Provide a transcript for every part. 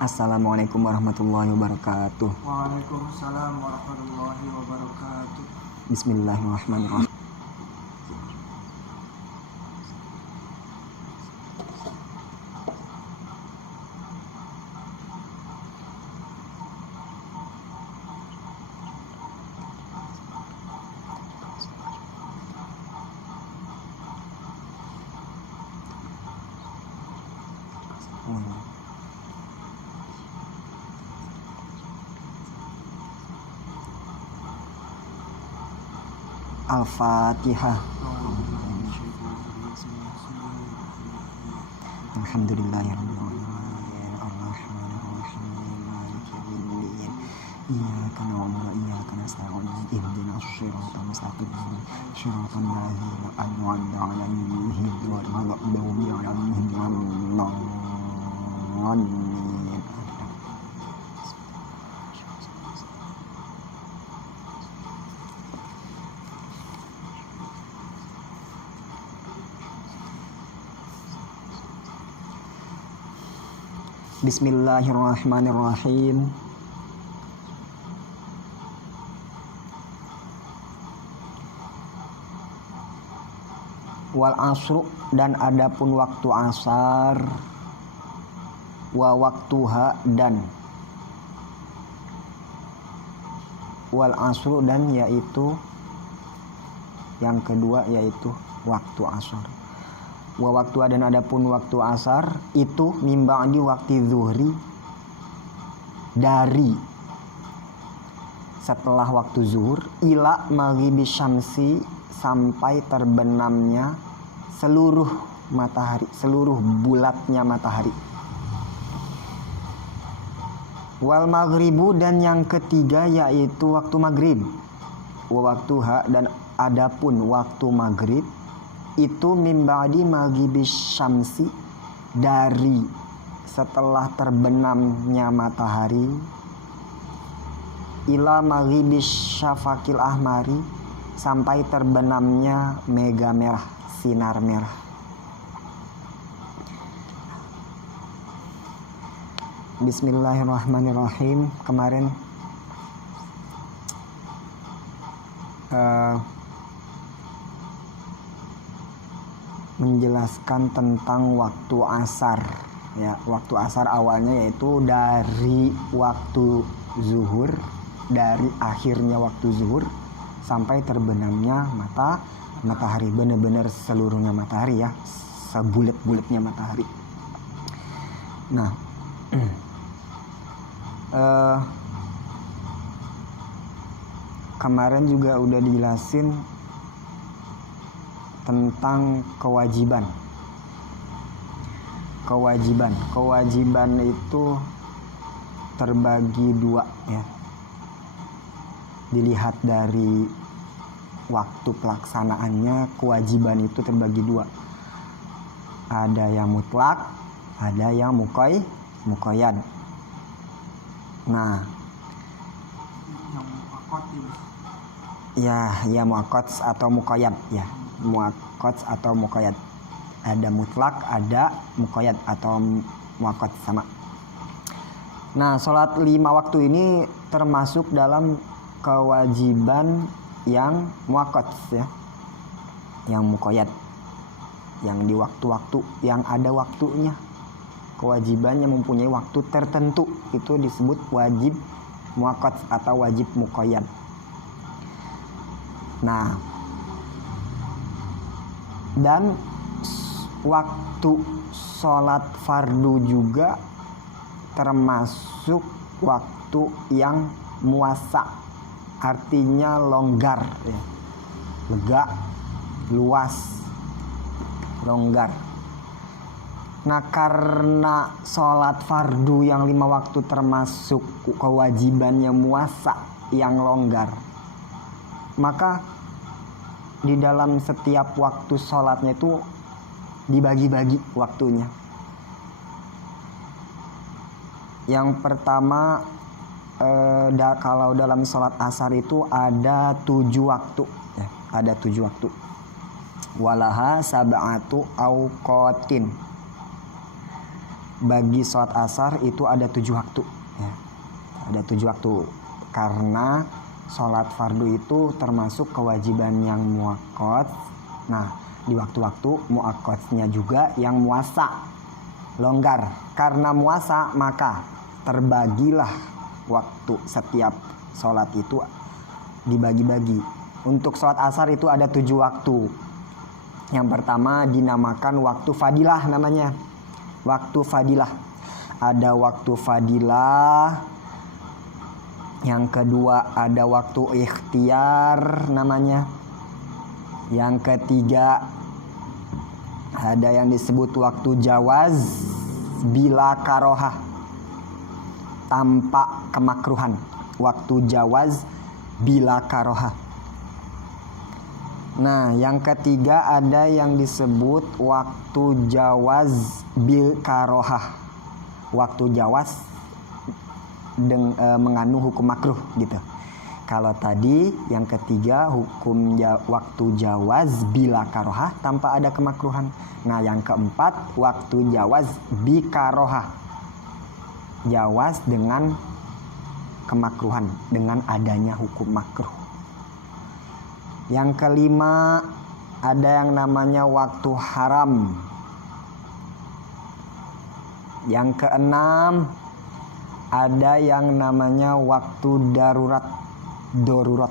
Assalamualaikum warahmatullahi wabarakatuh. Waalaikumsalam warahmatullahi wabarakatuh. Bismillahirrahmanirrahim. Al-Fatihah. Alhamdulillahirabbil alamin arrahmanirrahim maliki yaumiddin iyyaka na'budu wa iyyaka nasta'in ihdinas siratal mustaqim siratal ladzina an'amta 'alaihim ghairil maghdubi 'alaihim waladdallin. Bismillahirrahmanirrahim. Wal asru, dan adapun waktu asar, wa waktuha, dan wal asru, dan yaitu yang kedua yaitu waktu asar. Wa waktu, dan adapun waktu asar itu mimba di waktu zuhri, dari setelah waktu zuhur, ila maghribi syamsi, sampai terbenamnya seluruh matahari, seluruh bulatnya matahari. Wal maghribu, dan yang ketiga yaitu waktu maghrib. Wa waktuha, dan adapun waktu maghrib itu mimba'di maghribi syamsi, dari setelah terbenamnya matahari, ila maghribi syafaqil ahmari, sampai terbenamnya mega merah, sinar merah. Bismillahirrahmanirrahim. Kemarin menjelaskan tentang waktu asar, ya. Waktu asar awalnya yaitu dari waktu zuhur, dari akhirnya waktu zuhur sampai terbenamnya matahari, benar-benar seluruhnya matahari, ya, sebulet-buletnya matahari. Nah, kemarin juga udah dijelasin tentang kewajiban. Kewajiban itu terbagi dua, ya. Dilihat dari waktu pelaksanaannya, kewajiban itu terbagi dua. Ada yang mutlak, ada yang muqayyad. Nah, ya muakkad atau muqayyad, ya. Muakkad atau muqayyad. Ada mutlak, ada muqayyad atau muakkad, sama. Nah, sholat 5 waktu ini termasuk dalam kewajiban yang muakkad, ya. Yang muqayyad, yang di waktu-waktu yang ada waktunya. Kewajiban yang mempunyai waktu tertentu itu disebut wajib muakkad atau wajib muqayyad. Nah, dan waktu sholat fardu juga termasuk waktu yang muasa, artinya longgar, ya. Lega, luas, longgar. Nah, karena sholat fardu yang 5 waktu termasuk kewajibannya muasa, yang longgar, maka di dalam setiap waktu sholatnya itu dibagi-bagi waktunya. Yang pertama, kalau dalam sholat asar itu ada 7 waktu, ya, ada 7 waktu. Walaha sab'atu auqatin. bagi sholat asar itu ada 7 waktu ya. Ada 7 waktu karena sholat fardu itu termasuk kewajiban yang muakkad. Nah, di waktu-waktu muakkadnya juga yang muasa, longgar. Karena muasa maka terbagilah waktu setiap sholat itu dibagi-bagi. Untuk sholat asar itu ada 7 waktu. Yang pertama dinamakan waktu fadilah namanya. Waktu fadilah. Ada waktu fadilah. Yang kedua ada waktu ikhtiar namanya. Yang ketiga ada yang disebut waktu jawaz bila karohah, tanpa kemakruhan. Waktu jawaz bila karohah. Nah, yang ketiga ada yang disebut waktu jawaz bil karohah. Waktu jawaz mengandung hukum makruh gitu. Kalau tadi yang ketiga hukum waktu jawaz bila karohah tanpa ada kemakruhan. Nah, yang keempat waktu jawaz bi karohah. Jawaz dengan kemakruhan, dengan adanya hukum makruh. Yang kelima ada yang namanya waktu haram. Yang keenam ada yang namanya waktu darurat,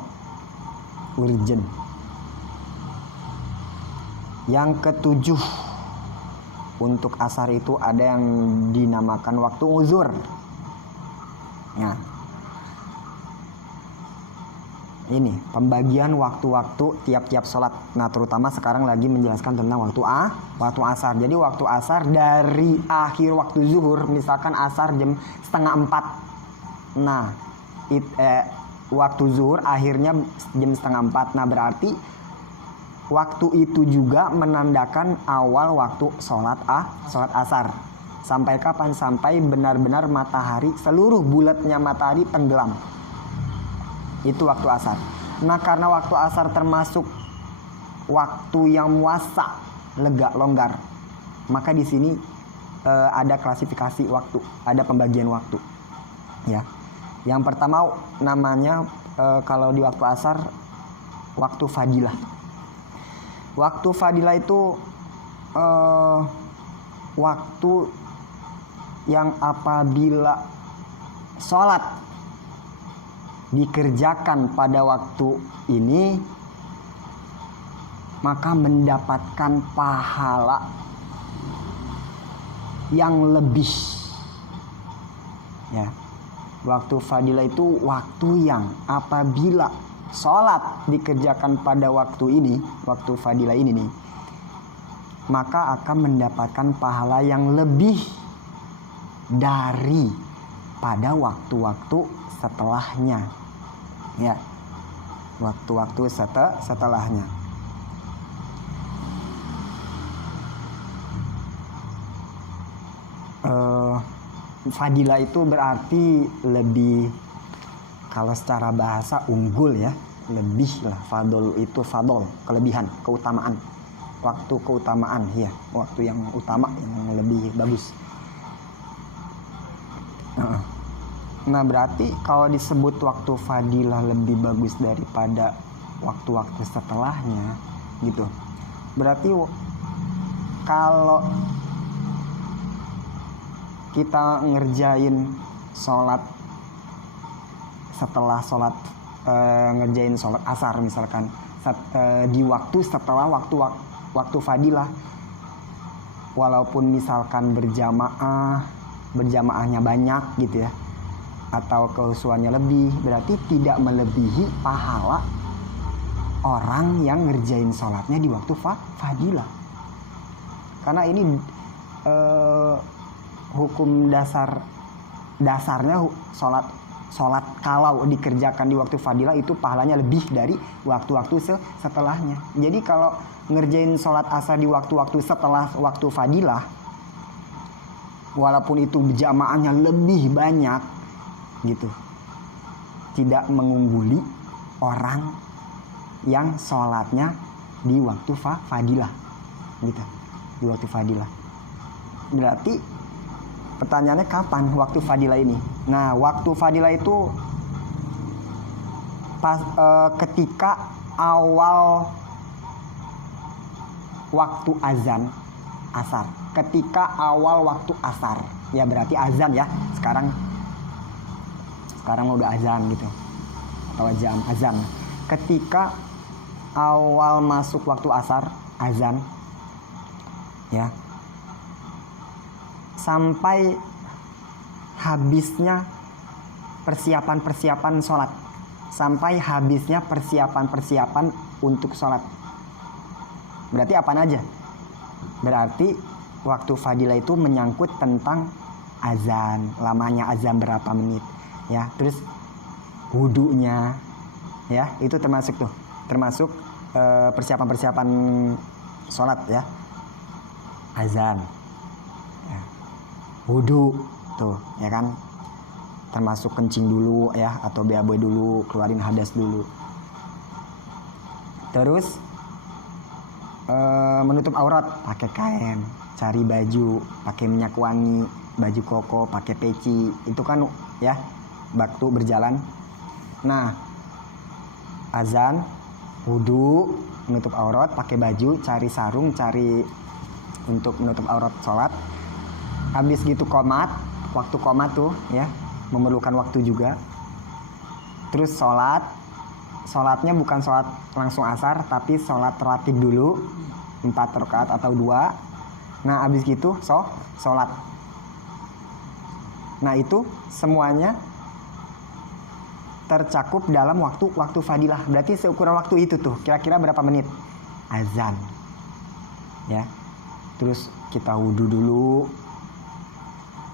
urgent. Yang ketujuh untuk asar itu ada yang dinamakan waktu uzur. Nah, ini pembagian waktu-waktu tiap-tiap sholat. Nah, terutama sekarang lagi menjelaskan tentang waktu asar. Jadi waktu asar dari akhir waktu zuhur, misalkan asar jam 3:30. Nah, waktu zuhur akhirnya jam 3:30. Nah, berarti waktu itu juga menandakan awal waktu sholat asar. Sampai kapan? Sampai benar-benar matahari, seluruh bulatnya matahari tenggelam. Itu waktu asar. Nah, karena waktu asar termasuk waktu yang muasa, lega, longgar, maka di sini ada klasifikasi waktu, ada pembagian waktu. Ya, yang pertama namanya kalau di waktu asar waktu fadilah. Waktu fadilah itu waktu yang apabila sholat dikerjakan pada waktu ini maka mendapatkan pahala yang lebih. Ya, waktu fadilah itu waktu yang apabila sholat dikerjakan pada waktu ini, waktu fadilah ini nih, maka akan mendapatkan pahala yang lebih dari pada waktu-waktu setelahnya. Ya, waktu-waktu setelahnya. Fadilah itu berarti lebih, kalau secara bahasa unggul ya, lebih lah. Fadol itu fadol, kelebihan, keutamaan. Waktu keutamaan ya, waktu yang utama, yang lebih bagus. Nah, berarti kalau disebut waktu fadilah lebih bagus daripada waktu-waktu setelahnya gitu. Berarti kalau kita ngerjain sholat setelah sholat ngerjain sholat asar misalkan di waktu setelah waktu fadilah, walaupun misalkan berjamaahnya banyak gitu ya, atau kehusuannya lebih, berarti tidak melebihi pahala orang yang ngerjain sholatnya di waktu fadilah. Karena ini hukum dasarnya sholat kalau dikerjakan di waktu fadilah itu pahalanya lebih dari waktu-waktu setelahnya. Jadi kalau ngerjain sholat asar di waktu-waktu setelah waktu fadilah, walaupun itu jamaahnya lebih banyak gitu, tidak mengungguli orang yang sholatnya di waktu fadilah gitu, di waktu fadilah. Berarti pertanyaannya kapan waktu fadilah ini? Nah, waktu fadilah itu ketika awal waktu azan asar. Ketika awal waktu asar, ya berarti azan ya. Sekarang udah azan gitu, atau jam azan. Ketika awal masuk waktu asar, azan, ya, sampai habisnya persiapan sholat, sampai habisnya persiapan untuk sholat. Berarti apa aja? Berarti waktu fadilah itu menyangkut tentang azan, lamanya azan berapa menit, ya. Terus wudunya, ya, itu termasuk persiapan sholat, ya. Azan, ya. Wudu, tuh, ya kan, termasuk kencing dulu, ya, atau BAB dulu, keluarin hadas dulu. Terus menutup aurat pakai kain, cari baju, pakai minyak wangi, baju koko, pakai peci, itu kan ya waktu berjalan. Nah, azan, wudu, menutup aurat, pakai baju, cari sarung, cari untuk menutup aurat sholat. Habis gitu qomat, waktu qomat tuh ya memerlukan waktu juga. Terus sholatnya bukan sholat langsung asar, tapi sholat rawatib dulu 4 rakaat atau 2. Nah, habis gitu sholat. Nah, itu semuanya tercakup dalam waktu fadilah. Berarti seukuran waktu itu tuh kira-kira berapa menit? Azan, ya. Terus kita wudu dulu,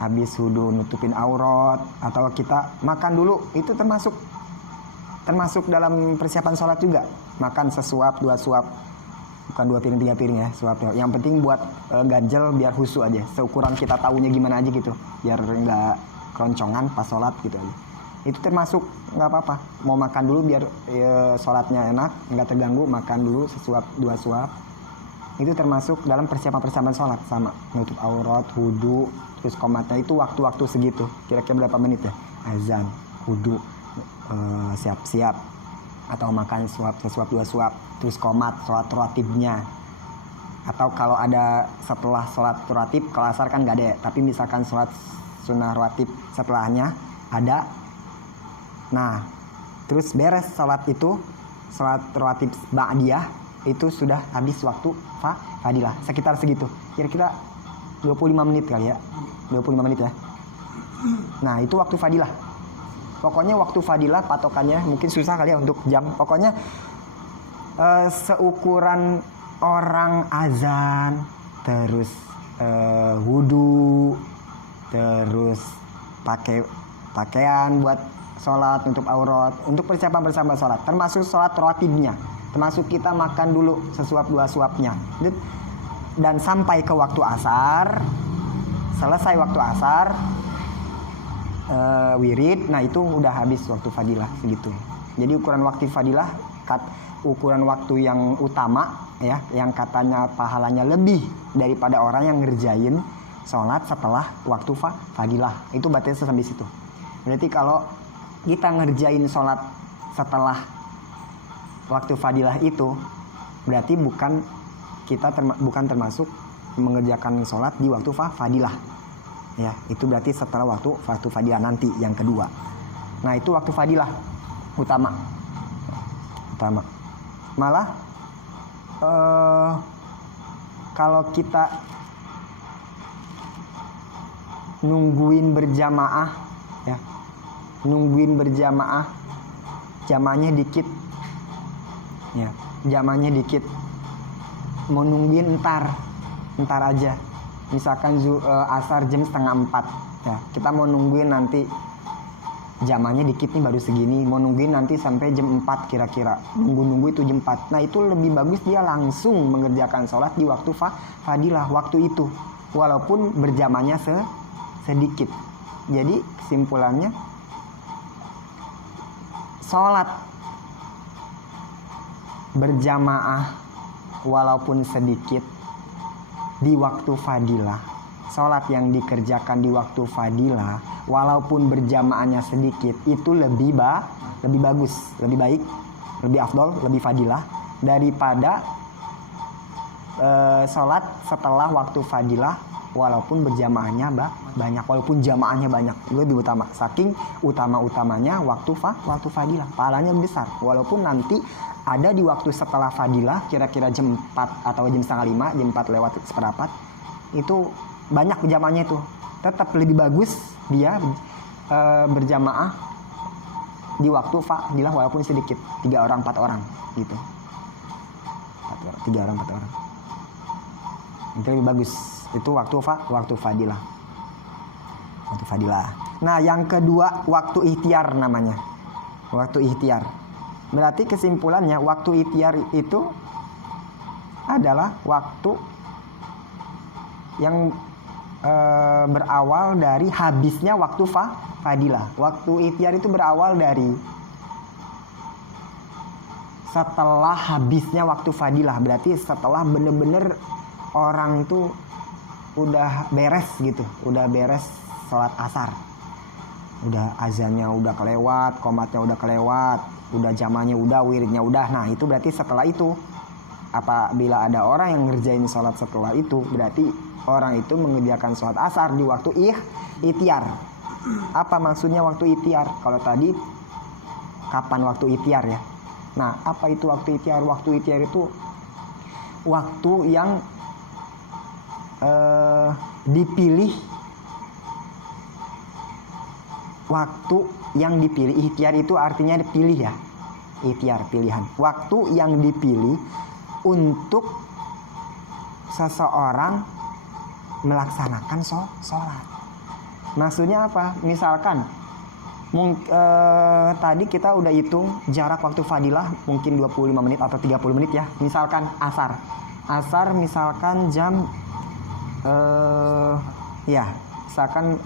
habis wudu nutupin aurat, atau kita makan dulu, itu termasuk dalam persiapan sholat juga. Makan sesuap, 2 suap, bukan 2 piring 3 piring ya, suap. Yang penting buat ganjel biar khusyuk aja, seukuran kita tahunya gimana aja gitu, biar nggak keroncongan pas sholat gitu aja. Itu termasuk, nggak apa-apa, mau makan dulu biar sholatnya enak, nggak terganggu, makan dulu sesuap 2 suap. Itu termasuk dalam persiapan sholat, sama nutup aurat, wudu, terus qomatnya itu waktu-waktu segitu. Kira-kira berapa menit ya? Azan, wudu, siap-siap, atau makan sesuap 2 suap, terus qomat, sholat rawatibnya. Atau kalau ada setelah sholat rawatib, kalau asar kan nggak ada ya, tapi misalkan sholat sunnah rawatib setelahnya ada. Nah, terus beres sholat itu, sholat rawatib ba'diyah, itu sudah habis waktu fadilah, sekitar segitu, kira-kira 25 menit kali ya, 25 menit ya. Nah, itu waktu fadilah. Pokoknya waktu fadilah patokannya mungkin susah kali ya untuk jam. Pokoknya seukuran orang azan, terus wudu, terus pakai pakaian buat sholat, untuk aurat, untuk persiapan sholat, termasuk sholat rawatibnya, termasuk kita makan dulu sesuap 2 suapnya, dan sampai ke waktu asar. Selesai waktu asar, wirid, nah itu udah habis waktu fadilah segitu. Jadi ukuran waktu fadilah, ukuran waktu yang utama ya, yang katanya pahalanya lebih daripada orang yang ngerjain sholat setelah waktu fadilah, itu batasnya sampai situ. Berarti kalau kita ngerjain sholat setelah waktu fadilah itu, berarti bukan termasuk mengerjakan sholat di waktu fadilah. Ya, itu berarti setelah waktu fadilah nanti yang kedua. Nah, itu waktu fadilah utama. Malah kalau kita nungguin berjamaah, ya, jamaahnya dikit, ya, jamaahnya dikit, mau nungguin ntar aja. Misalkan asar jam 3:30, ya, kita mau nungguin nanti jamanya dikit nih, baru segini, mau nungguin nanti sampai jam 4 kira-kira, nunggu itu jam 4. Nah, itu lebih bagus dia langsung mengerjakan sholat di waktu fadilah, waktu itu, walaupun berjamahnya sedikit. Jadi kesimpulannya, sholat berjamaah walaupun sedikit di waktu fadilah sholat yang dikerjakan di waktu fadilah walaupun berjamaahnya sedikit itu lebih bagus, lebih baik, lebih afdol, lebih fadilah daripada sholat setelah waktu fadilah walaupun berjamaahnya banyak, walaupun jamaahnya banyak, lebih utama. Saking utama-utamanya waktu fadilah, pahalanya lebih besar. Walaupun nanti ada di waktu setelah fadilah, kira-kira jam 4 atau jam setengah 5, jam 4 lewat seperempat, itu banyak jamaahnya itu. Tetap lebih bagus dia berjamaah di waktu fadilah walaupun sedikit, 3 orang 4 orang gitu. 3 orang 4 orang. Itu lebih bagus. Itu waktu fadilah. Waktu fadilah. Nah, yang kedua waktu ikhtiar namanya. Waktu ikhtiar. Berarti kesimpulannya waktu ikhtiar itu adalah waktu yang berawal dari habisnya waktu fadilah. Waktu ikhtiar itu berawal dari setelah habisnya waktu fadilah. Berarti setelah bener-bener orang itu udah beres gitu, udah beres sholat asar, udah azannya udah kelewat, qomatnya udah kelewat, udah jamanya udah, wiridnya udah. Nah itu berarti setelah itu, apabila ada orang yang ngerjain sholat setelah itu, berarti orang itu mengerjakan sholat asar di waktu ikhtiar. Apa maksudnya waktu ikhtiar? Kalau tadi kapan waktu ikhtiar ya? Nah apa itu waktu ikhtiar? Waktu ikhtiar itu waktu yang dipilih, waktu yang dipilih. Ikhtiar itu artinya dipilih ya, ikhtiar pilihan. Waktu yang dipilih untuk seseorang melaksanakan sholat. Maksudnya apa? Misalkan tadi kita udah hitung jarak waktu fadilah mungkin 25 menit atau 30 menit ya. Misalkan asar misalkan jam misalkan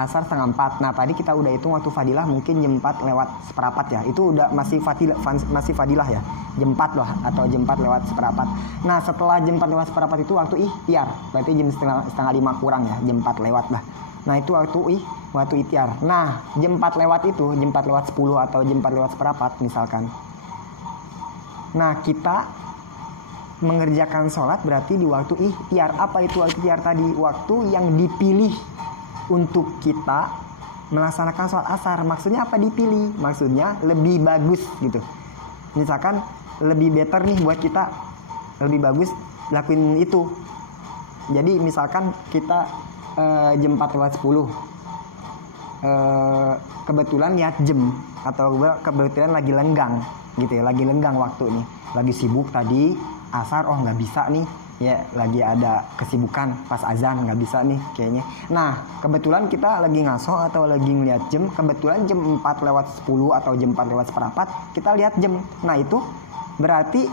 asar setengah 4. Nah tadi kita udah hitung waktu fadilah mungkin jam 4 lewat seperempat ya. Itu udah masih fadilah ya, jam 4 loh, atau jam 4 lewat seperempat. Nah setelah jam 4 lewat seperempat itu waktu ikhtiar, berarti jam setengah 5 kurang ya, jam 4 lewat lah. Nah itu waktu ikhtiar. Nah jam 4 lewat itu, jam 4 lewat 10 atau jam 4 lewat seperempat misalkan. Nah kita mengerjakan sholat berarti di waktu ikhtiar. Apa itu waktu ikhtiar tadi? Waktu yang dipilih untuk kita melaksanakan sholat asar. Maksudnya apa dipilih? Maksudnya lebih bagus gitu. Misalkan lebih better nih buat kita, lebih bagus lakuin itu. Jadi misalkan kita jam 4 lewat 10 kebetulan lihat jam, atau kebetulan lagi lenggang gitu ya, lagi lenggang waktu nih, lagi sibuk tadi asar, oh nggak bisa nih ya, lagi ada kesibukan pas azan, nggak bisa nih kayaknya. Nah kebetulan kita lagi ngaso atau lagi ngeliat jam, kebetulan jam 4 lewat 10 atau jam 4 lewat seperempat kita lihat jam. Nah itu berarti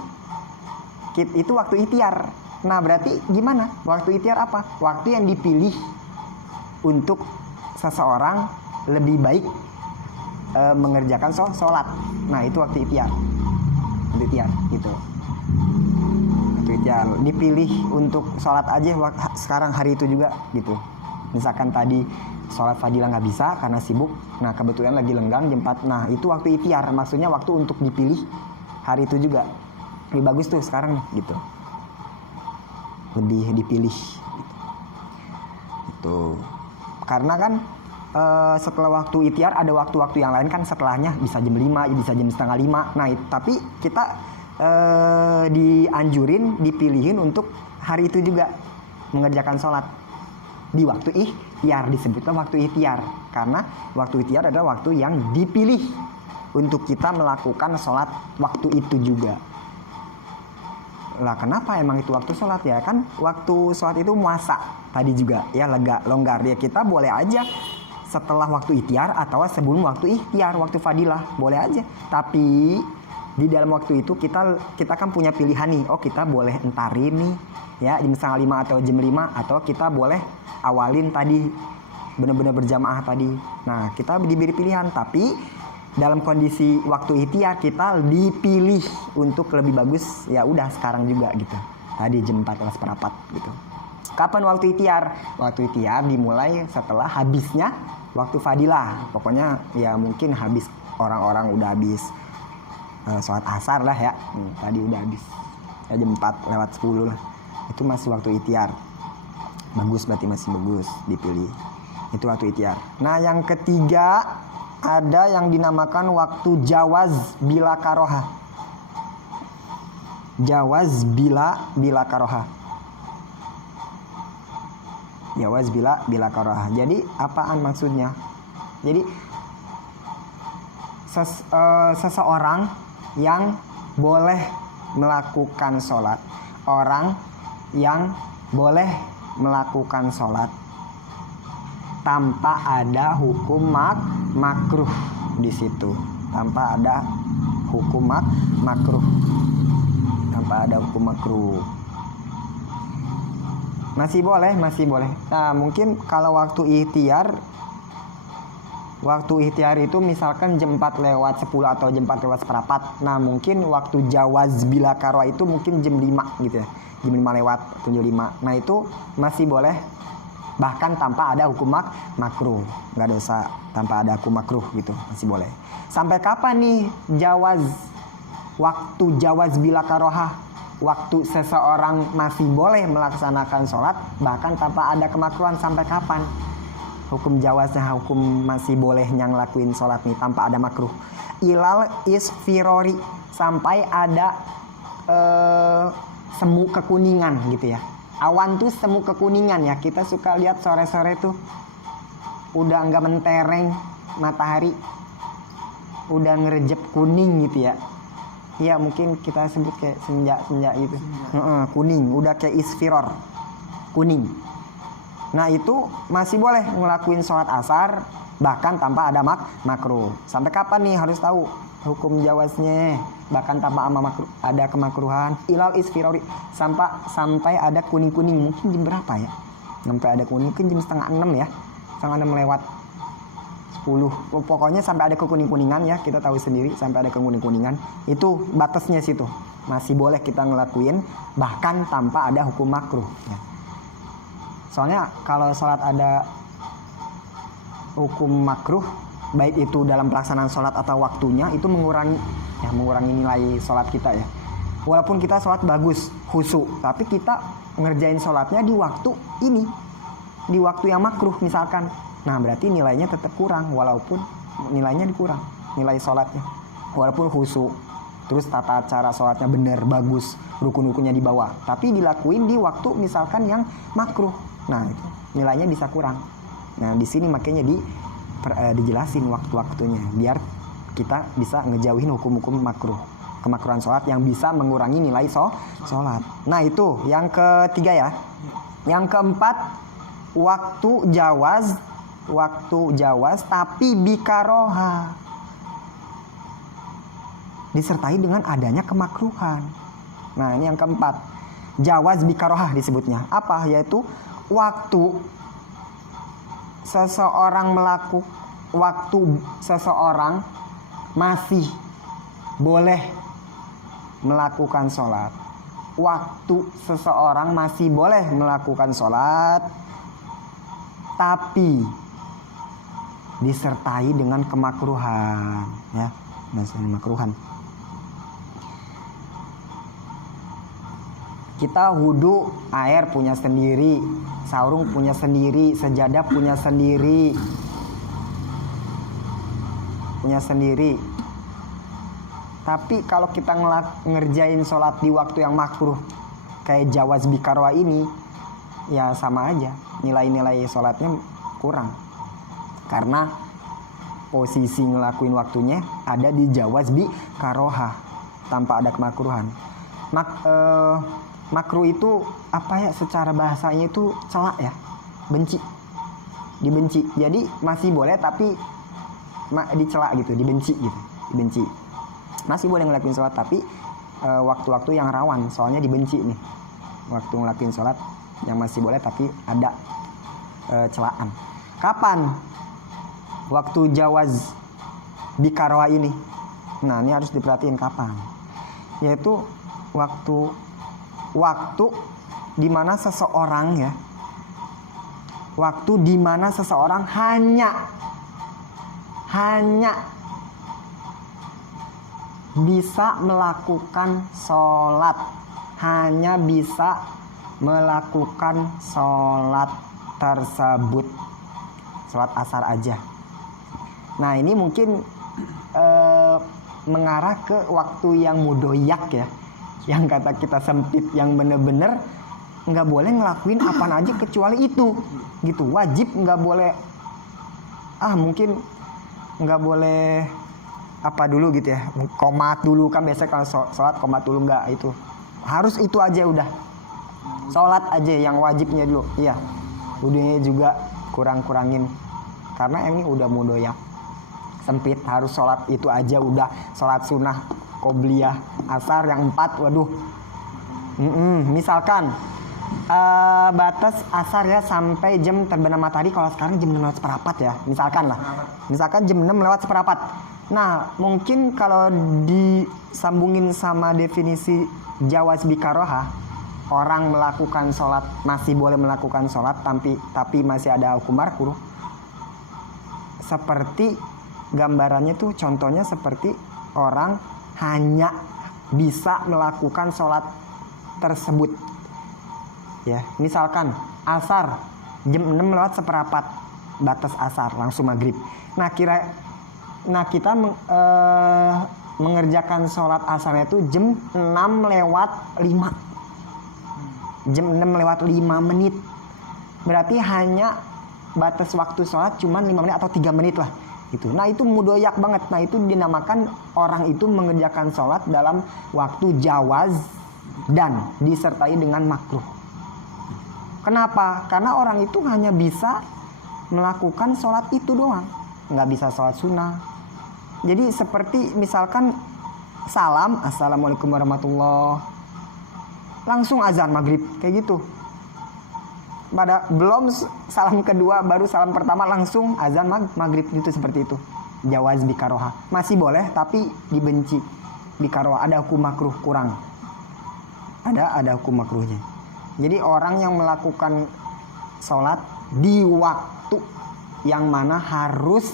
itu waktu ikhtiar. Nah berarti gimana? Waktu ikhtiar apa? Waktu yang dipilih untuk seseorang lebih baik mengerjakan sholat. Nah itu waktu ikhtiar. Waktu ikhtiar gitu. Waktu ikhtiar dipilih untuk sholat aja sekarang hari itu juga gitu. Misalkan tadi sholat fadilah nggak bisa karena sibuk. Nah kebetulan lagi lenggang jam 4. Nah itu waktu ikhtiar. Maksudnya waktu untuk dipilih hari itu juga. Lebih bagus tuh sekarang nih gitu. Lebih dipilih gitu. Karena kan setelah waktu ikhtiar ada waktu-waktu yang lain kan setelahnya, bisa jam 5, bisa jam setengah 5. Nah tapi kita dianjurin, dipilihin untuk hari itu juga mengerjakan sholat di waktu ikhtiar. Disebutlah waktu ikhtiar karena waktu ikhtiar adalah waktu yang dipilih untuk kita melakukan sholat waktu itu juga. Lah kenapa emang itu waktu sholat ya? Kan waktu sholat itu muasa tadi juga ya, lega, longgar ya, kita boleh aja setelah waktu ikhtiar atau sebelum waktu ikhtiar, waktu fadilah boleh aja. Tapi di dalam waktu itu kita kan punya pilihan nih. Oh kita boleh entarin nih ya jam setengah 5 atau jam 5, atau kita boleh awalin tadi benar-benar berjamaah tadi. Nah kita diberi pilihan, tapi dalam kondisi waktu ikhtiar kita dipilih untuk lebih bagus, ya udah sekarang juga gitu. Tadi jam 4 lewat seperempat gitu. Kapan waktu ikhtiar? Waktu ikhtiar dimulai setelah habisnya waktu fadilah. Pokoknya ya mungkin habis, orang-orang udah habis sholat asar lah ya. Tadi udah habis ya, jam 4:10 lah. Itu masih waktu ikhtiar. Bagus, berarti masih bagus dipilih. Itu waktu ikhtiar. Nah, yang ketiga ada yang dinamakan waktu jawaz bila karoha. Jawaz bila karoha. Jawaz bila karoha. Jadi apaan maksudnya? Jadi seseorang yang boleh melakukan sholat, orang yang boleh melakukan sholat tanpa ada hukum makruh di situ, tanpa ada hukum makruh, tanpa ada hukum makruh. Masih boleh. Nah, mungkin kalau waktu ikhtiar itu misalkan jam 4:10 atau jam 4:04. Nah, mungkin waktu jawaz bila karoha itu mungkin jam 5 gitu ya. Jam 5:05. Nah, itu masih boleh, bahkan tanpa ada hukum makruh. Nggak dosa tanpa ada hukum makruh gitu, masih boleh. Sampai kapan nih waktu jawaz bila karoha? Waktu seseorang masih boleh melaksanakan sholat bahkan tanpa ada kemakruhan, sampai kapan? Hukum jawaznya, hukum masih bolehnya ngelakuin sholat nih tanpa ada makruh. Ilal isfirori, sampai ada semu kekuningan gitu ya. Awan tuh semu kekuningan ya. Kita suka lihat sore-sore tuh udah nggak mentereng matahari, udah ngerejep kuning gitu ya. Ya mungkin kita sebut kayak senja gitu. Kuning, udah kayak isfiror, kuning. Nah, itu masih boleh ngelakuin sholat asar bahkan tanpa ada makruh. Sampai kapan nih harus tahu hukum jawaznya, bahkan tanpa ada kemakruhan. Ilal isfirori, sampai ada kuning-kuning. Mungkin jam berapa ya? Sampai ada kuning, mungkin jam 5:30 ya. 5:30 lewat 10. Pokoknya sampai ada kekuning-kuningan ya, kita tahu sendiri sampai ada kekuning-kuningan. Itu batasnya situ. Masih boleh kita ngelakuin bahkan tanpa ada hukum makruh ya. Soalnya kalau sholat ada hukum makruh, baik itu dalam pelaksanaan sholat atau waktunya, itu mengurangi nilai sholat kita ya. Walaupun kita sholat bagus, khusyuk, tapi kita ngerjain sholatnya di waktu ini, di waktu yang makruh misalkan. Nah, berarti nilainya tetap kurang, walaupun nilainya dikurang, nilai sholatnya. Walaupun khusyuk, terus tata cara sholatnya benar, bagus, rukun-rukunnya dibawa, tapi dilakuin di waktu misalkan yang makruh. Nah, itu nilainya bisa kurang. Nah, di sini makanya dijelasin waktu-waktunya biar kita bisa ngejauhin hukum-hukum makruh, kemakruhan sholat yang bisa mengurangi nilai sholat. Nah, itu yang ketiga ya. Yang keempat, waktu jawaz tapi bikaroha, disertai dengan adanya kemakruhan. Nah, ini yang keempat, jawaz bikaroha disebutnya. Apa? Yaitu waktu seseorang masih boleh melakukan sholat. Waktu seseorang masih boleh melakukan sholat, tapi disertai dengan kemakruhan ya, kemakruhan. Kita wudu, air punya sendiri, sarung punya sendiri, sejadah punya sendiri. Tapi kalau kita ngerjain sholat di waktu yang makruh kayak jawaz bikaroha ini, ya sama aja, nilai-nilai sholatnya kurang. Karena posisi ngelakuin waktunya ada di jawaz bikaroha tanpa ada kemakruhan. Makruh itu apa ya, secara bahasanya itu celak ya, dibenci. Jadi masih boleh tapi dicela gitu, dibenci. Masih boleh ngelakuin sholat tapi waktu-waktu yang rawan, soalnya dibenci nih. Waktu ngelakuin sholat yang masih boleh tapi ada celaan. Kapan waktu jawaz bikaroha ini? Nah, ini harus diperhatiin kapan. Yaitu waktu dimana seseorang ya, waktu dimana seseorang hanya bisa melakukan sholat, hanya bisa melakukan sholat tersebut, sholat asar aja. Nah ini mungkin mengarah ke waktu yang mudoyak ya, yang kata kita sempit, yang bener-bener nggak boleh ngelakuin apa aja kecuali itu, gitu. Wajib nggak boleh, mungkin nggak boleh apa dulu gitu ya, komat dulu kan biasanya kalau sholat komat dulu, nggak, itu harus itu aja udah, sholat aja yang wajibnya dulu. Iya, udahnya juga kurangin karena ini udah mudoyak sempit, harus sholat itu aja udah, sholat sunnah qobliyah asar yang 4, waduh. Misalkan batas asar ya sampai jam terbenam matahari, kalau sekarang jam 6 lewat seperempat ya, misalkan jam 6 lewat seperempat. Nah mungkin kalau disambungin sama definisi jawaz bikaroha, orang melakukan sholat masih boleh melakukan sholat tapi masih ada hukum makruh. Seperti gambarannya tuh, contohnya seperti orang hanya bisa melakukan sholat tersebut ya, misalkan asar jam 6 lewat seperempat, batas asar langsung maghrib. Nah kita mengerjakan sholat asarnya itu jam 6 lewat 5, jam 6 lewat 5 menit, berarti hanya batas waktu sholat cuma 5 menit atau 3 menit lah gitu. Nah itu mudoyak banget. Nah itu dinamakan orang itu mengerjakan sholat dalam waktu jawaz dan disertai dengan makruh. Kenapa? Karena orang itu hanya bisa melakukan sholat itu doang, nggak bisa sholat sunnah. Jadi seperti misalkan salam, assalamualaikum warahmatullah, langsung azan maghrib kayak gitu. Belum salam kedua, baru salam pertama langsung azan maghrib gitu, seperti itu. Jawaz bikaroha masih boleh tapi dibenci. Bikaroha ada hukum makruh, kurang. Ada hukum makruhnya. Jadi orang yang melakukan sholat di waktu yang mana harus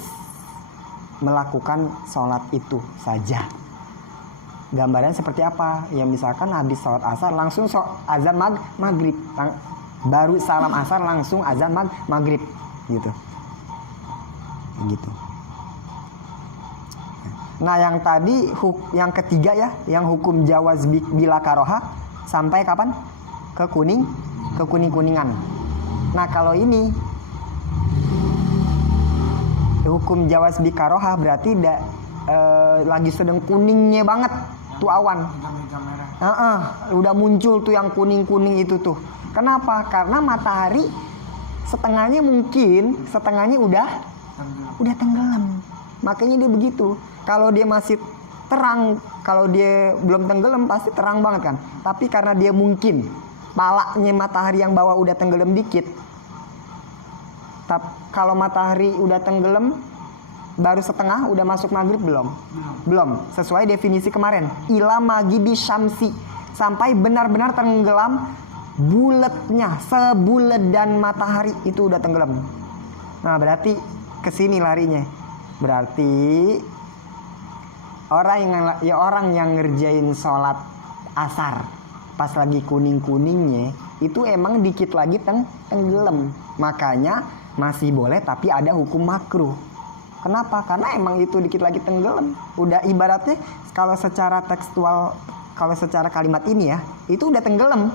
melakukan sholat itu saja. Gambarannya seperti apa? Ya misalkan habis sholat asar langsung azan maghrib, baru salam asar langsung azan maghrib gitu. Nah yang tadi yang ketiga ya, yang hukum jawaz bila karoha sampai kapan? Ke kuningan. Nah kalau ini hukum jawaz bikaroha berarti lagi sedang kuningnya banget tuh awan. Udah muncul tuh yang kuning itu tuh. Kenapa? Karena matahari setengahnya udah tenggelam. Makanya dia begitu. Kalau dia masih terang, kalau dia belum tenggelam pasti terang banget kan. Tapi karena dia mungkin palanya matahari yang bawah udah tenggelam dikit. Kalau matahari udah tenggelam baru setengah, udah masuk maghrib belum. Sesuai definisi kemarin, ila maghibi syamsi, sampai benar-benar tenggelam bulatnya, sebulat dan matahari itu udah tenggelam. Nah berarti kesini larinya. Berarti orang yang ngerjain sholat asar pas lagi kuning-kuningnya itu emang dikit lagi tenggelam. Makanya masih boleh tapi ada hukum makruh. Kenapa? Karena emang itu dikit lagi tenggelam. Udah ibaratnya kalau secara tekstual, kalau secara kalimat ini ya, itu udah tenggelam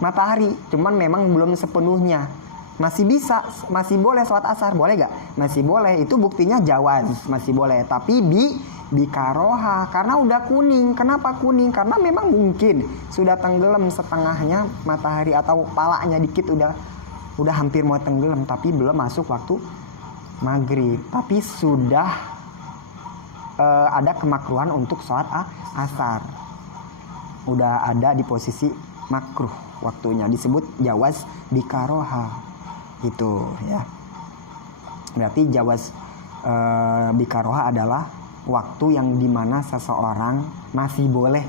matahari, cuman memang belum sepenuhnya. Masih boleh sholat asar, boleh gak? Masih boleh, itu buktinya jawaz, masih boleh. Tapi bikaroha, karena udah kuning. Kenapa kuning? Karena memang mungkin sudah tenggelam setengahnya matahari, atau palanya dikit udah hampir mau tenggelam, tapi belum masuk waktu maghrib. Tapi sudah ada kemakruhan untuk sholat asar. Udah ada di posisi makruh waktunya, disebut jawaz bikaroha itu ya. Berarti jawaz bikaroha adalah waktu yang dimana seseorang masih boleh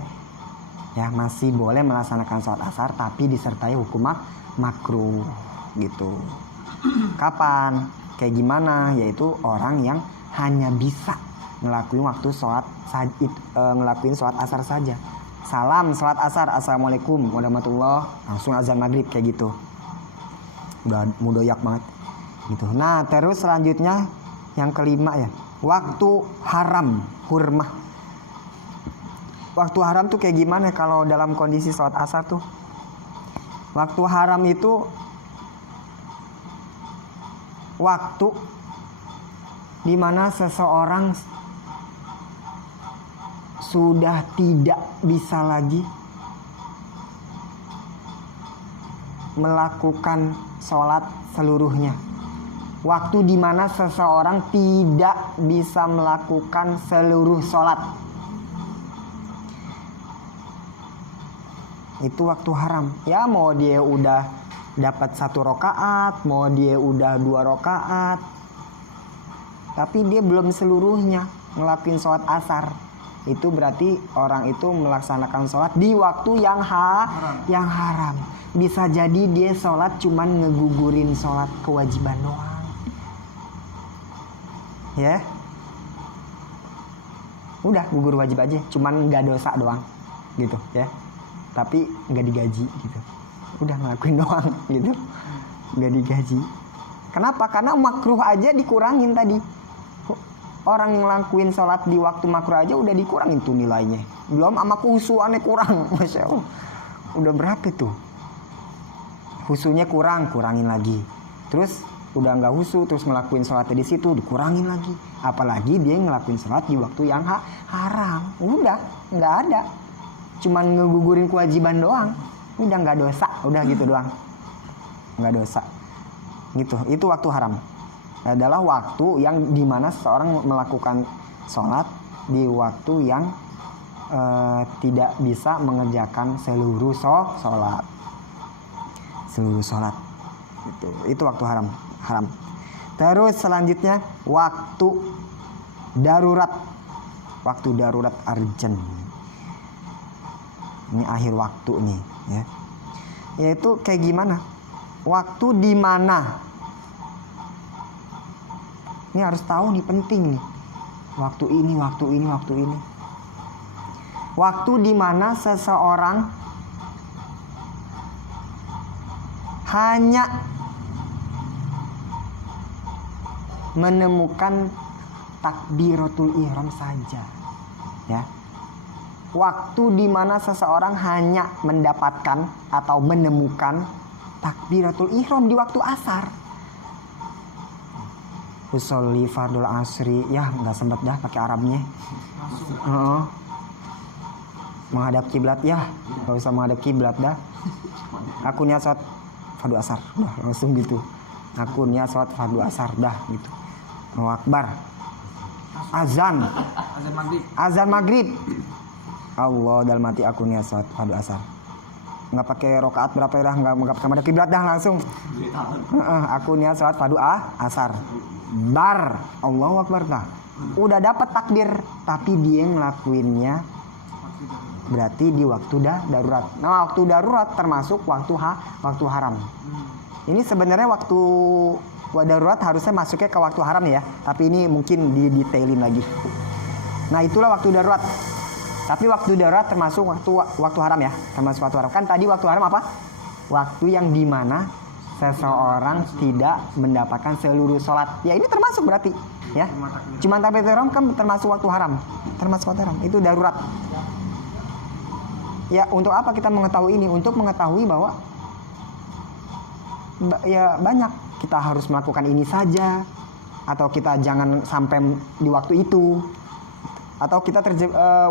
Ya, masih boleh melaksanakan sholat asar tapi disertai hukum makruh gitu. Kapan? Kayak gimana? Yaitu orang yang hanya bisa ngelakuin waktu ngelakuin sholat asar saja. Salam sholat asar, assalamualaikum warahmatullah, langsung azan maghrib kayak gitu. Udah mudoyak banget gitu. Nah, terus selanjutnya yang kelima ya, waktu haram, hurmah. Waktu haram tuh kayak gimana kalau dalam kondisi sholat asar tuh? Waktu haram itu waktu dimana seseorang sudah tidak bisa lagi melakukan sholat seluruhnya. Waktu dimana seseorang tidak bisa melakukan seluruh sholat, itu waktu haram. Ya, mau dia udah dapat 1 rakaat, mau dia udah 2 rakaat, tapi dia belum seluruhnya ngelakuin sholat asar, itu berarti orang itu melaksanakan sholat di waktu yang haram. Bisa jadi dia sholat cuman ngegugurin sholat kewajiban doang, ya. Udah gugur wajib aja, cuman nggak dosa doang gitu ya, tapi nggak digaji gitu. Udah ngelakuin doang gitu, nggak digaji. Kenapa? Karena makruh aja dikurangin tadi. Orang yang ngelakuin sholat di waktu makruh aja udah dikurangin tuh nilainya. Belum sama khusuannya kurang, masya Allah. Udah berapa tuh? Khusunya kurangin lagi. Terus udah nggak khusu, terus ngelakuin sholatnya di situ dikurangin lagi. Apalagi dia ngelakuin sholat di waktu yang haram. Udah nggak ada, cuman ngegugurin kewajiban doang. Udah nggak dosa, udah gitu doang, nggak dosa gitu. Itu waktu haram adalah waktu yang dimana seseorang melakukan sholat di waktu yang tidak bisa mengerjakan seluruh sholat itu waktu haram. Terus selanjutnya waktu darurat urgent. Ini akhir waktu nih ya. Yaitu kayak gimana? Waktu di mana? Ini harus tahu nih, penting nih. Waktu ini. Waktu di mana seseorang hanya menemukan takbiratul ihram saja, ya. Waktu di mana seseorang hanya mendapatkan atau menemukan takbiratul ihram di waktu asar. Usolli fardul asri, ya nggak sempet dah pakai Arabnya. Menghadap kiblat, ya nggak usah menghadap kiblat dah. Aku niat sholat fardu asar, dah langsung gitu. Aku niat sholat fardu asar, dah gitu. Allahu Akbar. Azan maghrib. Allah dalam hati aku niat sholat fardu asar. Nggak pakai rokaat berapa ya, nggak pakai madhab kiblat dah langsung. Aku niat sholat fardu asar. Bar, Allahu Akbar dah. Udah dapat takbir, tapi dia ngelakuinnya berarti di waktu darurat. Nah, waktu darurat termasuk waktu haram. Ini sebenarnya waktu darurat harusnya masuknya ke waktu haram ya, tapi ini mungkin didetailin lagi. Nah, itulah waktu darurat. Tapi waktu darurat termasuk waktu haram ya, termasuk waktu haram. Kan tadi waktu haram apa? Waktu yang dimana seseorang tidak mendapatkan seluruh sholat. Ya ini termasuk berarti ya. Cuman takbiratul ihram kan termasuk waktu haram. Termasuk waktu haram. Itu darurat. Ya, untuk apa kita mengetahui ini? Untuk mengetahui bahwa ya banyak kita harus melakukan ini saja, atau kita jangan sampai di waktu itu, atau kita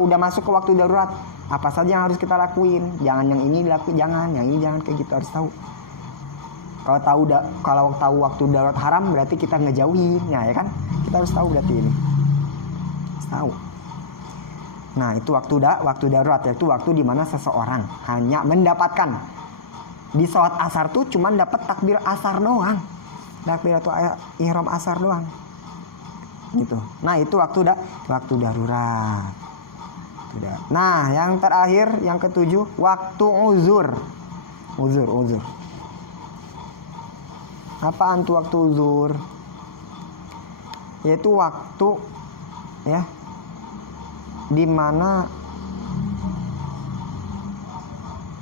udah masuk ke waktu darurat, apa saja yang harus kita lakuin. Jangan yang ini dilakuin, jangan yang ini jangan, kayak gitu harus tahu. Kalau tahu waktu darurat haram berarti kita ngejauhin, ya kan? Kita harus tahu berarti ini. Harus tahu. Nah, itu waktu darurat, yaitu waktu di mana seseorang hanya mendapatkan di sholat asar tuh cuman dapat takbir asar doang. Takbiratul ihram asar doang. Gitu. Nah, itu waktu darurat. Nah, yang terakhir, yang ketujuh, waktu uzur. Uzur. Apaan tuh waktu uzur? Yaitu waktu ya di mana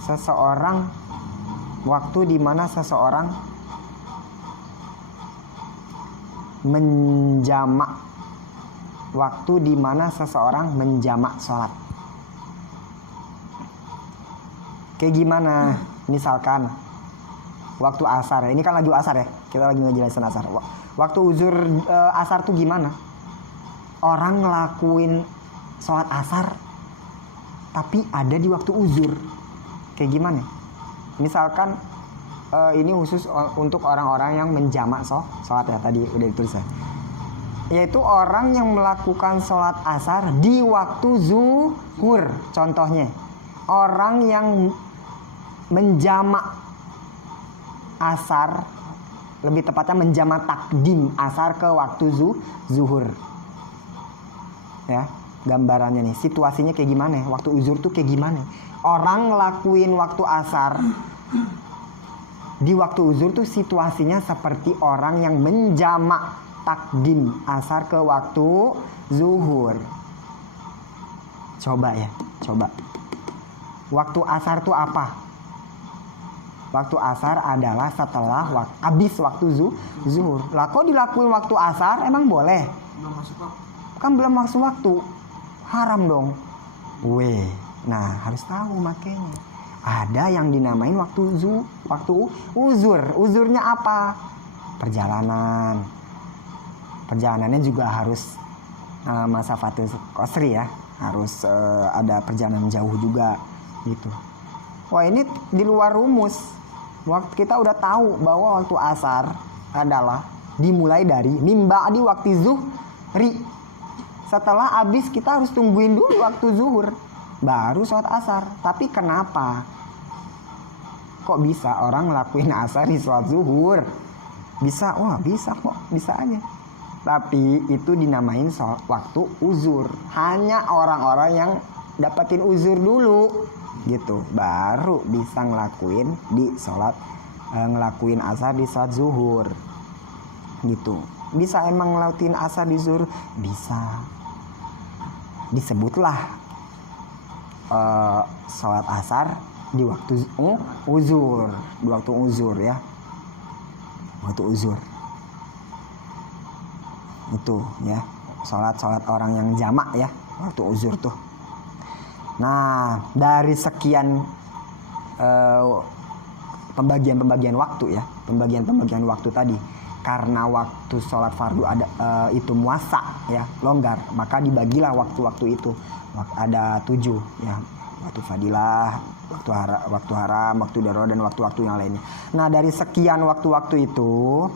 seseorang menjamak, waktu di mana seseorang menjamak sholat. Kayak gimana? Misalkan waktu asar, ini kan lagi asar ya, kita lagi ngejelasin asar. Waktu uzur asar tuh gimana? Orang ngelakuin sholat asar tapi ada di waktu uzur. Kayak gimana? Misalkan ini khusus untuk orang-orang yang menjamak sholat ya, tadi udah ditulis ya. Yaitu orang yang melakukan sholat asar di waktu zuhur. Contohnya, orang yang menjamak asar, lebih tepatnya menjamak takdim asar ke waktu zuhur. Ya, gambarannya nih, situasinya kayak gimana? Waktu uzur tuh kayak gimana? Orang ngelakuin waktu asar di waktu uzur tuh situasinya seperti orang yang menjamak takdim asar ke waktu zuhur. Coba. Waktu asar tuh apa? Waktu asar adalah setelah habis waktu zuhur. Lah kok dilakuin waktu asar emang boleh? Belum masuk waktu. Kan belum masuk waktu. Haram dong. Nah, harus tahu makanya. Ada yang dinamain waktu uzur. Uzurnya apa? Perjalanan. Perjalanannya juga harus masafatul qasri ya. Harus ada perjalanan jauh juga gitu. Wah, ini di luar rumus. Waktu kita udah tahu bahwa waktu asar adalah dimulai dari mimba di waktu zuhri. Setelah habis kita harus tungguin dulu waktu zuhur baru sholat asar. Tapi kenapa kok bisa orang ngelakuin asar di sholat zuhur? Bisa, bisa kok, bisa aja. Tapi itu dinamain waktu uzur. Hanya orang-orang yang dapatin uzur dulu gitu baru bisa ngelakuin asar di sholat zuhur gitu. Bisa emang ngelakuin asar di zuhur? Bisa. Disebutlah sholat asar di waktu uzur, ya, waktu uzur itu ya, sholat orang yang jamak ya, waktu uzur tuh. Nah, dari sekian pembagian waktu ya, pembagian waktu tadi, karena waktu sholat fardu ada itu muasa ya, longgar, maka dibagilah waktu-waktu itu. Ada 7 ya, waktu fadilah, waktu haram, waktu darurat, dan waktu-waktu yang lainnya. Nah, dari sekian waktu-waktu itu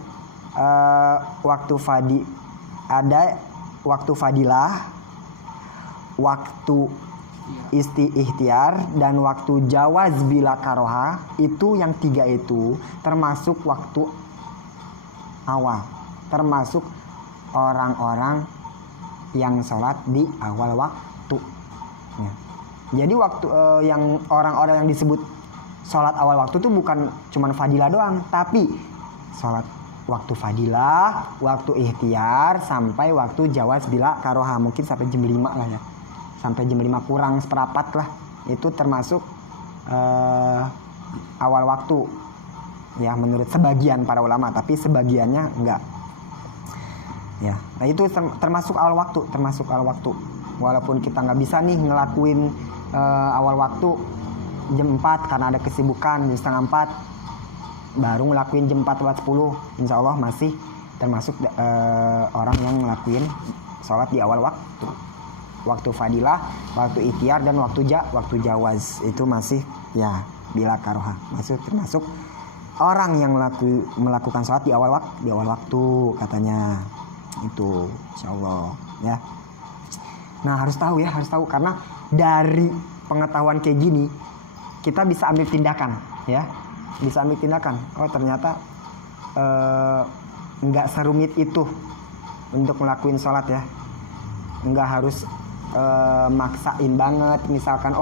ada waktu fadilah, waktu ikhtiar, dan waktu jawaz bila karoha. Itu yang 3 itu termasuk waktu awal, termasuk orang-orang yang sholat di awal waktu ya. Jadi waktu yang orang-orang yang disebut sholat awal waktu itu bukan cuman fadilah doang, tapi sholat waktu fadilah, waktu ikhtiar, sampai waktu jawaz bila karoha, mungkin sampai jam 5 lah ya, sampai jam 5 kurang seperempat lah, itu termasuk awal waktu ya, menurut sebagian para ulama, tapi sebagiannya enggak ya. Nah, itu termasuk awal waktu, walaupun kita nggak bisa nih ngelakuin awal waktu jam 4 karena ada kesibukan, jam setengah 4 baru ngelakuin jam 4:10, insya Allah masih termasuk orang yang ngelakuin sholat di awal waktu fadilah, waktu ikhtiar, dan waktu jawaz. Itu masih ya bila karoha, masih termasuk orang yang melakukan sholat di awal waktu katanya itu, insya Allah ya. Nah, harus tahu karena dari pengetahuan kayak gini kita bisa ambil tindakan ya, oh ternyata nggak serumit itu untuk ngelakuin sholat ya, nggak harus maksain banget, misalkan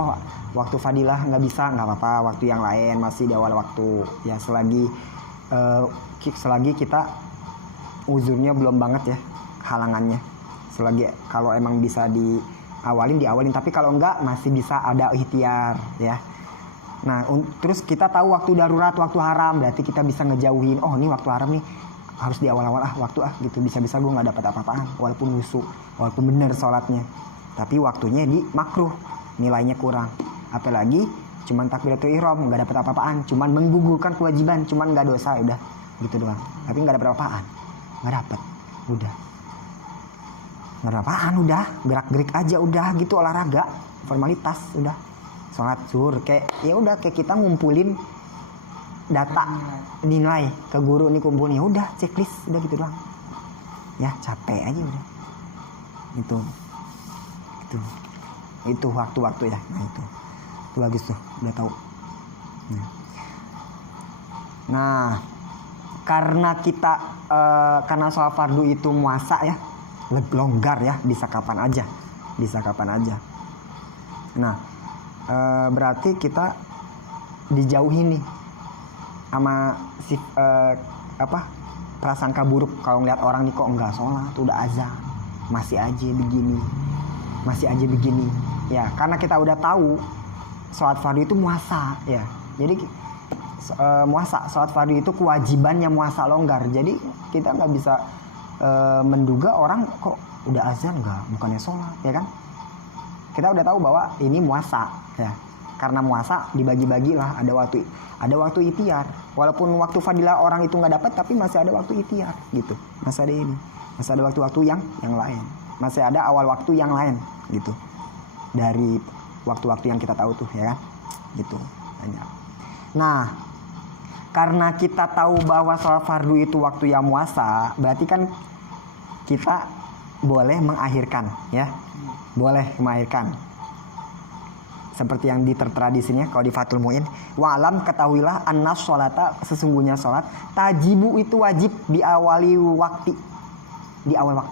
waktu fadilah nggak bisa, nggak apa-apa, waktu yang lain masih di awal waktu ya, selagi kita uzurnya belum banget ya halangannya, selagi kalau emang bisa diawalin, tapi kalau enggak masih bisa ada ikhtiar ya. Nah terus kita tahu waktu darurat, waktu haram, berarti kita bisa ngejauhin, ini waktu haram nih harus di awal-awal waktu gitu, bisa-bisa gue nggak dapat apa-apaan walaupun wusu, walaupun bener sholatnya, tapi waktunya di makruh, nilainya kurang, apalagi cuman takbiratul ihram nggak dapat apa-apaan, cuman menggugurkan kewajiban, cuman nggak dosa, udah gitu doang, tapi nggak dapat apa-apaan, nggak dapat, udah nggak ada apaan, udah gerak-gerik aja, udah gitu, olahraga, formalitas, udah sholat zuhur, kayak ya udah kayak kita ngumpulin data nilai ke guru nih, kumpulnya udah checklist, udah gitu doang ya, capek aja udah itu waktu-waktu ya. Nah itu bagus tuh, udah tahu. Nah karena kita karena sholat fardu itu muasa ya, longgar ya, bisa kapan aja. Nah berarti kita dijauhin nih sama prasangka buruk, kalau ngeliat orang nih kok enggak sholat, udah azan masih aja begini ya, karena kita udah tahu sholat fardu itu muasa ya, jadi sholat fardu itu kewajibannya muasa longgar, jadi kita nggak bisa menduga orang kok udah azan bukannya sholat ya kan, kita udah tahu bahwa ini muasa ya, karena muasa dibagi-bagi lah, ada waktu ikhtiar, walaupun waktu fadilah orang itu nggak dapat, tapi masih ada waktu ikhtiar gitu, masih ada waktu-waktu yang lain, masih ada awal waktu yang lain gitu, dari waktu-waktu yang kita tahu tuh ya kan, gitu banyak. Nah karena kita tahu bahwa sholat fardu itu waktu yang muasa, berarti kan kita boleh mengakhirkan ya, boleh mengakhirkan. Seperti yang ditertera di sini kalau di Fathul Muin, wa'lam, ketahuilah annas sholata, sesungguhnya sholat, tajibu itu wajib di awal waktu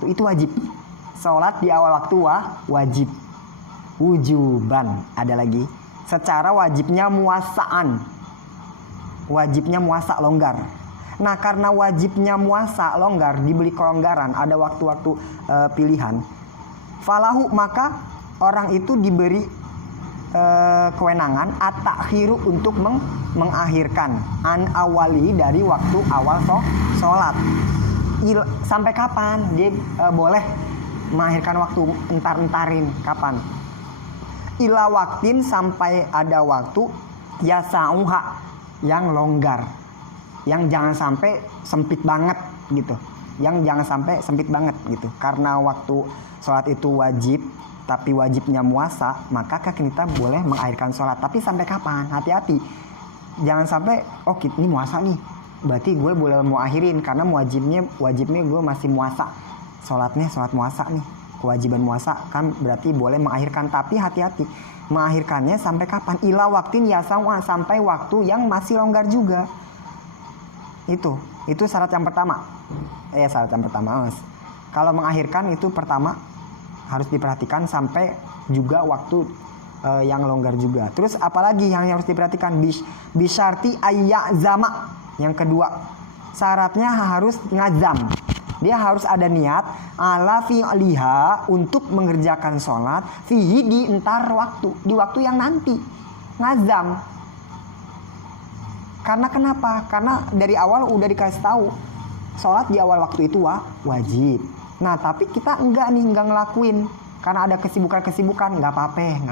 itu wajib, sholat di awal waktu wajib, wujuban, ada lagi secara wajibnya muasa longgar. Nah karena wajibnya muasa longgar, diberi kelonggaran, ada waktu-waktu pilihan, falahu, maka orang itu diberi kewenangan at-takhiru untuk mengakhirkan an awali, dari waktu awal sholat. Sampai kapan dia boleh mengakhirkan waktu, entar-entarin kapan? Ila waktin, sampai ada waktu yasa'uha, yang longgar, yang jangan sampai sempit banget gitu, karena waktu sholat itu wajib tapi wajibnya muasa, maka kita boleh mengakhirkan sholat, tapi sampai kapan? Hati-hati, jangan sampai ini muasa nih, berarti gue boleh mau akhirin karena wajibnya gue masih muasa, sholat muasa nih, kewajiban muasa kan, berarti boleh mengakhirkan, tapi hati-hati, mengakhirkannya sampai kapan? Ila waktin yasawa, sampai waktu yang masih longgar juga. Itu syarat yang pertama. Kalau mengakhirkan itu pertama harus diperhatikan, sampai juga waktu yang longgar juga. Terus apalagi yang harus diperhatikan? Bisyarti ayyazama. Yang kedua, syaratnya harus ngazam. Dia harus ada niat ala fi'liha, untuk mengerjakan sholat fihi, di waktu yang nanti. Ngazam. Karena kenapa? Karena dari awal udah dikasih tahu sholat di awal waktu itu wajib. Nah tapi kita enggak ngelakuin karena ada kesibukan, nggak apa-apa.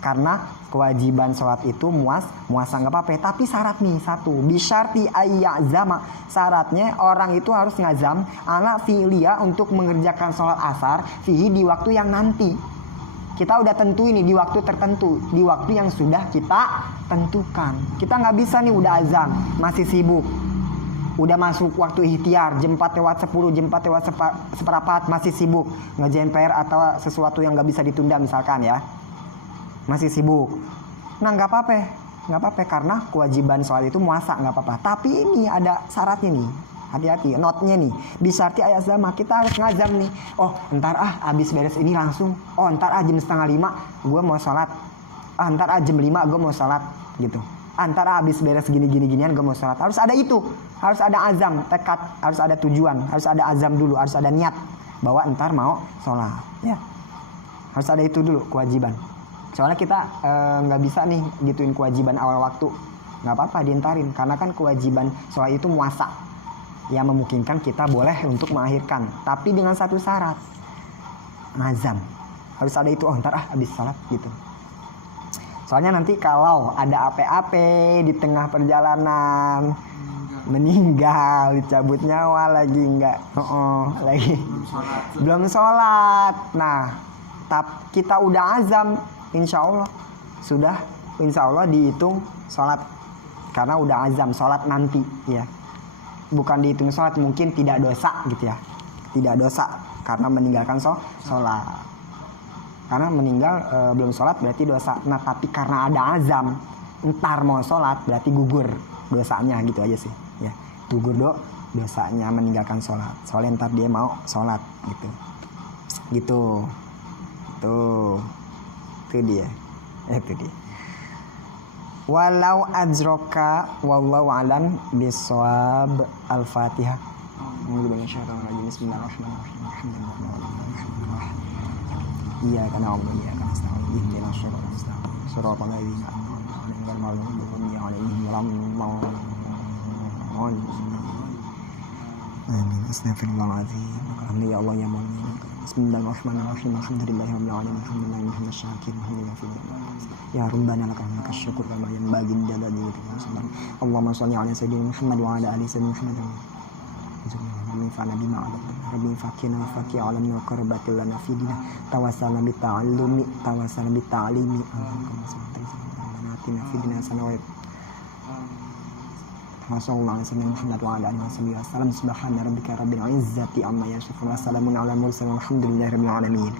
Karena kewajiban sholat itu muasa nggak apa-apa. Tapi syarat nih satu, bisyarti ayyazama, syaratnya orang itu harus ngazam ala fi'liya, untuk mengerjakan sholat asar fihi, di waktu yang nanti. Kita udah tentu ini di waktu tertentu, di waktu yang sudah kita tentukan. Kita nggak bisa nih udah azan masih sibuk, udah masuk waktu ikhtiar, jam 4:10, jam 4:4 masih sibuk ngerjain PR atau sesuatu yang nggak bisa ditunda misalkan ya, masih sibuk. Nah nggak apa-apa karena kewajiban sholat itu muasa, nggak apa-apa. Tapi ini ada syaratnya nih, Hati-hati, notnya nih. Di syarti ayat zama kita harus ngazam nih. Oh, ntar abis beres ini langsung. Oh, ntar jam 4:30 gue mau sholat. Ntar jam 5 gue mau sholat gitu. Ntar abis beres ginian gue mau sholat. Harus ada itu. Harus ada azam, tekad. Harus ada tujuan. Harus ada azam dulu. Harus ada niat bahwa ntar mau sholat. Ya. Harus ada itu dulu kewajiban. Soalnya kita nggak bisa nih gituin kewajiban awal waktu. Nggak apa-apa diintarin. Karena kan kewajiban sholat itu muasa. Yang memungkinkan kita boleh untuk melahirkan, tapi dengan satu syarat, ngazam. Harus ada itu. Oh, ntar habis sholat gitu. Soalnya nanti kalau ada apa-apa di tengah perjalanan, meninggal, dicabut nyawa lagi enggak, lagi belum sholat. Nah, kita udah azam, insya Allah dihitung sholat, karena udah azam sholat nanti ya. Bukan dihitung sholat, mungkin tidak dosa gitu ya, tidak dosa karena meninggalkan sholat. Karena meninggal belum sholat berarti dosa. Nah tapi karena ada azam ntar mau sholat berarti gugur dosanya gitu aja sih ya, gugur dosanya meninggalkan sholat. Soalnya ntar dia mau sholat gitu tuh itu dia. Walau ajroka wallahu alam bisawab. Al-Fatihah. Iyyaka na'budu wa iyyaka nasta'in ihdinas siratal mustaqim siratal ladzina an'amta 'alaihim ghairil maghdubi 'alaihim waladdallin. Amin. Astaghfirullahaladzim. Alhamdulillah ya Allah ya Maulana. Bismillahirrahmanirrahim. Alhamdulillahirabbil alamin. Alhamdulillahi hamdan syakirin. Ya Rabbana lakal syukur kama yanbaghi jalali wajhika. Allahumma shalli ala sayyidina Muhammad wa ala ali sayyidina Muhammad. Rabbi fa'na bima 'alamna. Rabbi fakina wa faqi 'alamna wa qarbatil lana fi dinina. Tawassalna bi ta'allumi, tawassalna bi ta'limi. Allahumma salli fi dinina sanawat. Wassalamualaikum warahmatullahi wabarakatuh. Subhana rabbika rabbil izzati amma yasifun wa salamun alal mursalin walhamdulillahi rabbil alamin.